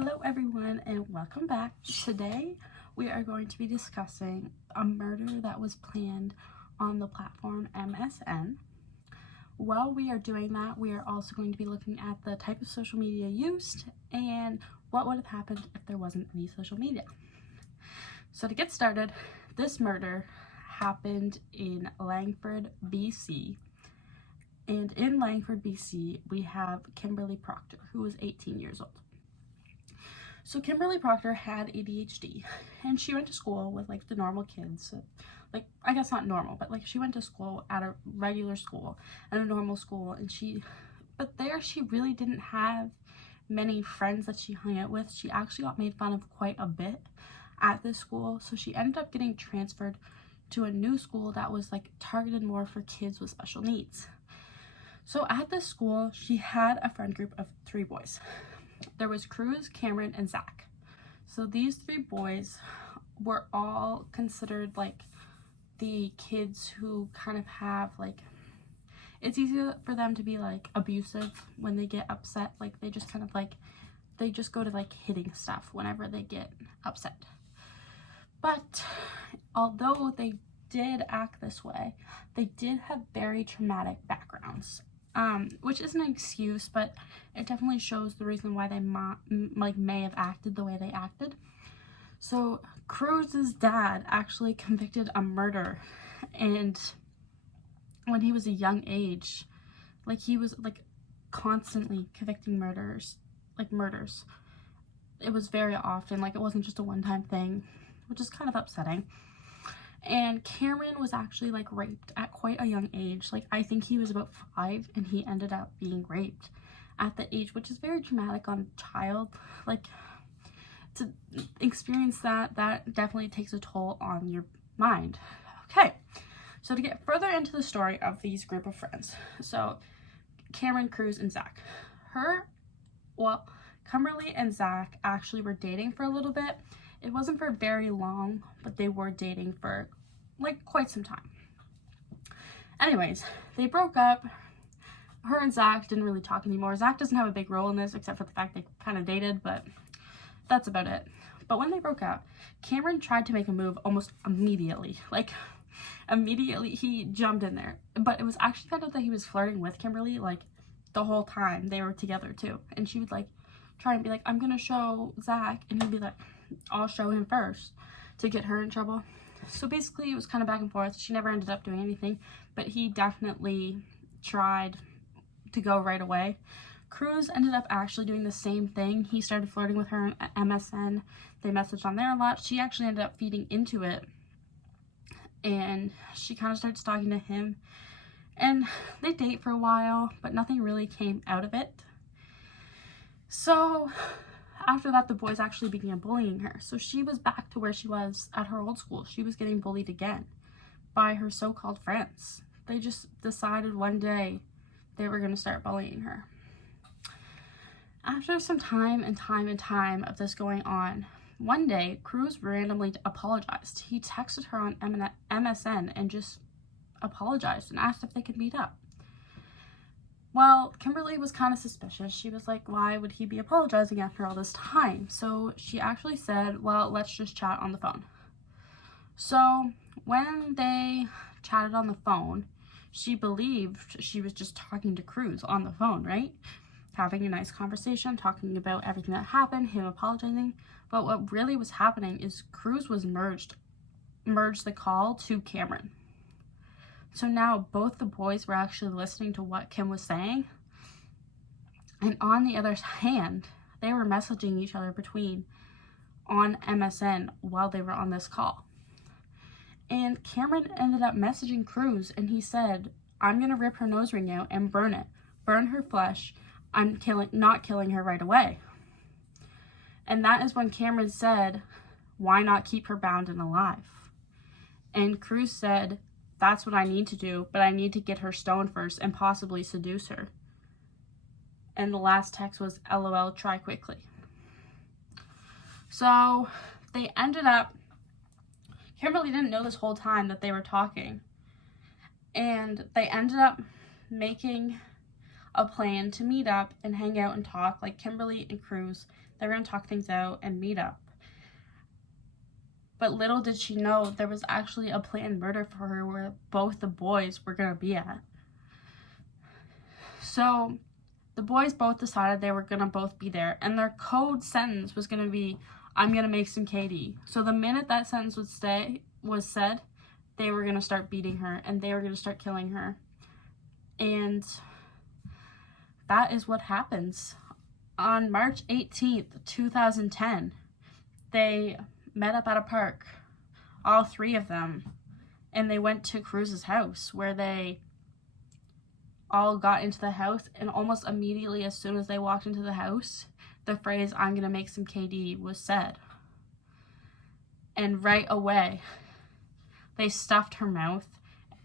Hello everyone and welcome back. Today we are going to be discussing a murder that was planned on the platform MSN. While we are doing that, we are also going to be looking at the type of social media used and what would have happened if there wasn't any social media. So to get started, this murder happened in Langford, BC. And in Langford, BC, we have Kimberly Proctor, who was 18 years old. So Kimberly Proctor had ADHD, and she went to school with like the normal kids. Like, I guess not normal, but like she went to school at a regular school, at a normal school, and but there she really didn't have many friends that she hung out with. She actually got made fun of quite a bit at this school, so she ended up getting transferred to a new school that was like targeted more for kids with special needs. So at this school, she had a friend group of 3 boys. There was Cruz, Cameron, and Zach. So these 3 boys were all considered like the kids who kind of have like, it's easy for them to be like abusive when they get upset. Like they just kind of like, they just go to like hitting stuff whenever they get upset. But although they did act this way, they did have very traumatic backgrounds. Which isn't an excuse, but it definitely shows the reason why they may have acted the way they acted. So Cruz's dad actually convicted a murder, and when he was a young age, like he was like constantly convicting murders. It was very often, like it wasn't just a one-time thing, which is kind of upsetting. And Cameron was actually like raped at quite a young age. Like I think he was about 5 and he ended up being raped at the age, which is very traumatic on a child. Like to experience that definitely takes a toll on your mind. Okay, so to get further into the story of these group of friends, so Cameron, Cruz, and Zach. Kimberly and Zach actually were dating for a little bit. It wasn't for very long, but they were dating for like quite some time. Anyways, they broke up. Her and Zach didn't really talk anymore. Zach doesn't have a big role in this except for the fact they kind of dated, but that's about it. But when they broke up, Cameron tried to make a move almost immediately. Like immediately he jumped in there. But it was actually found out that he was flirting with Kimberly like the whole time they were together too. And she would like try and be like, I'm gonna show Zach, and he'd be like, I'll show him first, to get her in trouble. So basically it was kind of back and forth. She never ended up doing anything, but he definitely tried to go right away. Cruz ended up actually doing the same thing. He started flirting with her on MSN. They messaged on there a lot. She actually ended up feeding into it, and she kind of started talking to him, and they date for a while, but nothing really came out of it. So after that, the boys actually began bullying her. So she was back to where she was at her old school. She was getting bullied again by her so-called friends. They just decided one day they were going to start bullying her. After some time of this going on, one day, Cruz randomly apologized. He texted her on MSN and just apologized and asked if they could meet up. Well, Kimberly was kind of suspicious. She was like, why would he be apologizing after all this time? So she actually said, well, let's just chat on the phone. So when they chatted on the phone, she believed she was just talking to Cruz on the phone, right? Having a nice conversation, talking about everything that happened, him apologizing. But what really was happening is Cruz was merged the call to Cameron. So now both the boys were actually listening to what Kim was saying. And on the other hand, they were messaging each other on MSN while they were on this call. And Cameron ended up messaging Cruz, and he said, I'm going to rip her nose ring out and burn it. Burn her flesh. I'm not killing her right away. And that is when Cameron said, why not keep her bound and alive? And Cruz said, that's what I need to do, but I need to get her stoned first and possibly seduce her. And the last text was, LOL, try quickly. So they ended up, Kimberly didn't know this whole time that they were talking. And they ended up making a plan to meet up and hang out and talk, like Kimberly and Cruz. They were going to talk things out and meet up. But little did she know there was actually a planned murder for her where both the boys were going to be at. So the boys both decided they were going to both be there, and their code sentence was going to be, "I'm going to make some KD." So the minute that sentence was said, they were going to start beating her, and they were going to start killing her. And that is what happens. On March 18th, 2010, they met up at a park, all three of them, and they went to Cruz's house, where they all got into the house, and almost immediately as soon as they walked into the house, the phrase, "I'm gonna make some KD," was said. And right away, they stuffed her mouth,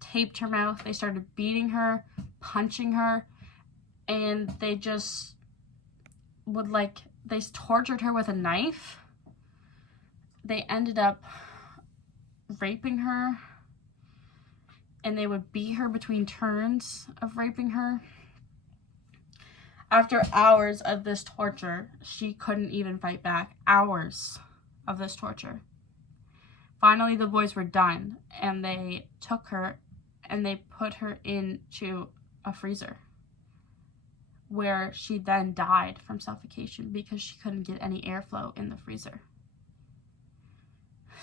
taped her mouth, they started beating her, punching her, and they just they tortured her with a knife. They ended up raping her, and they would beat her between turns of raping her. After hours of this torture, she couldn't even fight back. Hours of this torture. Finally, the boys were done, and they took her and they put her into a freezer, where she then died from suffocation because she couldn't get any airflow in the freezer.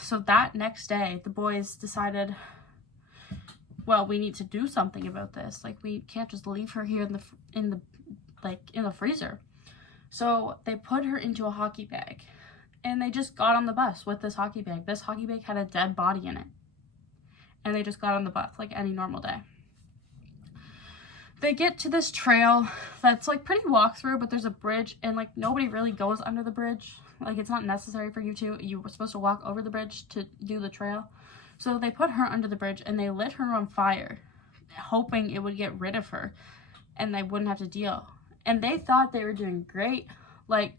So that next day, the boys decided, well, we need to do something about this. Like, we can't just leave her here in the freezer. So they put her into a hockey bag, and they just got on the bus with this hockey bag. This hockey bag had a dead body in it, and they just got on the bus like any normal day. They get to this trail that's like pretty walkthrough, but there's a bridge, and like nobody really goes under the bridge. Like, it's not necessary for you to. You were supposed to walk over the bridge to do the trail. So they put her under the bridge, and they lit her on fire, hoping it would get rid of her and they wouldn't have to deal. And they thought they were doing great. Like,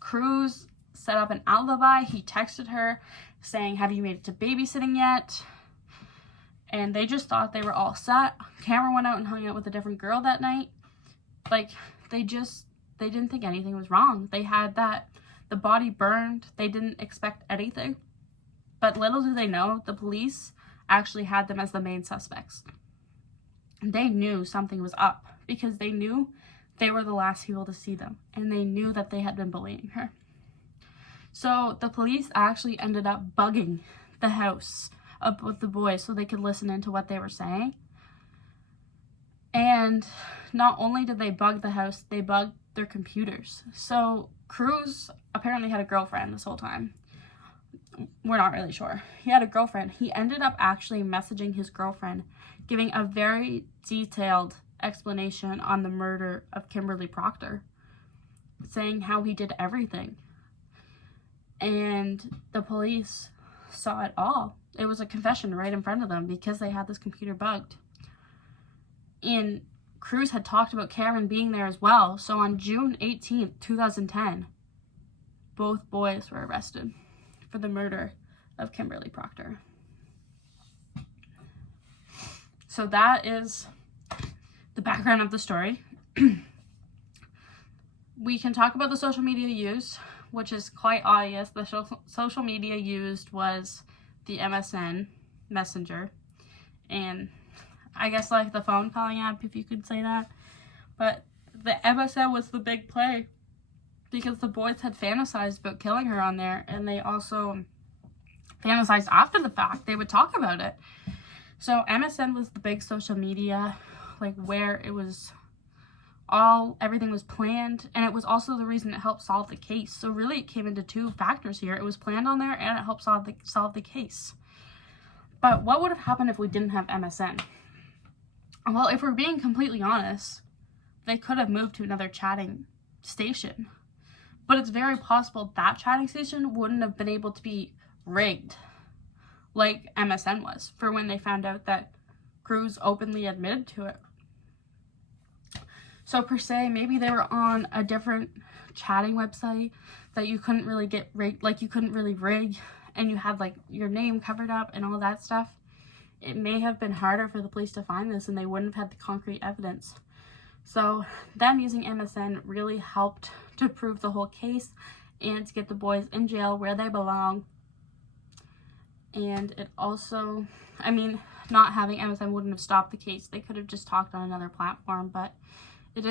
Cruz set up an alibi. He texted her saying, "Have you made it to babysitting yet?" And they just thought they were all set. Cameron went out and hung out with a different girl that night. Like, they didn't think anything was wrong. They had the body burned. They didn't expect anything. But little do they know, the police actually had them as the main suspects. They knew something was up because they knew they were the last people to see them, and they knew that they had been bullying her. So the police actually ended up bugging the house up with the boys so they could listen into what they were saying. And not only did they bug the house, they bugged their computers. So Cruz apparently had a girlfriend this whole time. We're not really sure. He had a girlfriend. He ended up actually messaging his girlfriend, giving a very detailed explanation on the murder of Kimberly Proctor, saying how he did everything. And the police saw it all. It was a confession right in front of them because they had this computer bugged. And Cruz had talked about Cameron being there as well. So on June 18th, 2010, both boys were arrested for the murder of Kimberly Proctor. So that is the background of the story. We can talk about the social media used, which is quite obvious. The social media used was the MSN Messenger, and I guess like the phone calling app, if you could say that. But the MSN was the big play because the boys had fantasized about killing her on there, and they also fantasized after the fact. They would talk about it. So MSN was the big social media, like where it was everything was planned, and it was also the reason it helped solve the case. So really it came into two factors here. It was planned on there, and it helped solve the case. But what would have happened if we didn't have MSN? Well, if we're being completely honest, they could have moved to another chatting station. But it's very possible that chatting station wouldn't have been able to be rigged like MSN was for when they found out that Cruz openly admitted to it. So per se, maybe they were on a different chatting website that you couldn't really get rigged, like you couldn't really rig, and you had like your name covered up and all that stuff. It may have been harder for the police to find this, and they wouldn't have had the concrete evidence. So them using MSN really helped to prove the whole case and to get the boys in jail where they belong. And it also, I mean, not having MSN wouldn't have stopped the case. They could have just talked on another platform, but it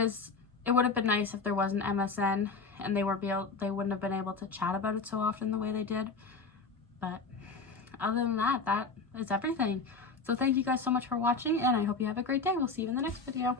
would have been nice if there was an MSN and they wouldn't have been able to chat about it so often the way they did. But other than that, that is everything. So thank you guys so much for watching, and I hope you have a great day. We'll see you in the next video.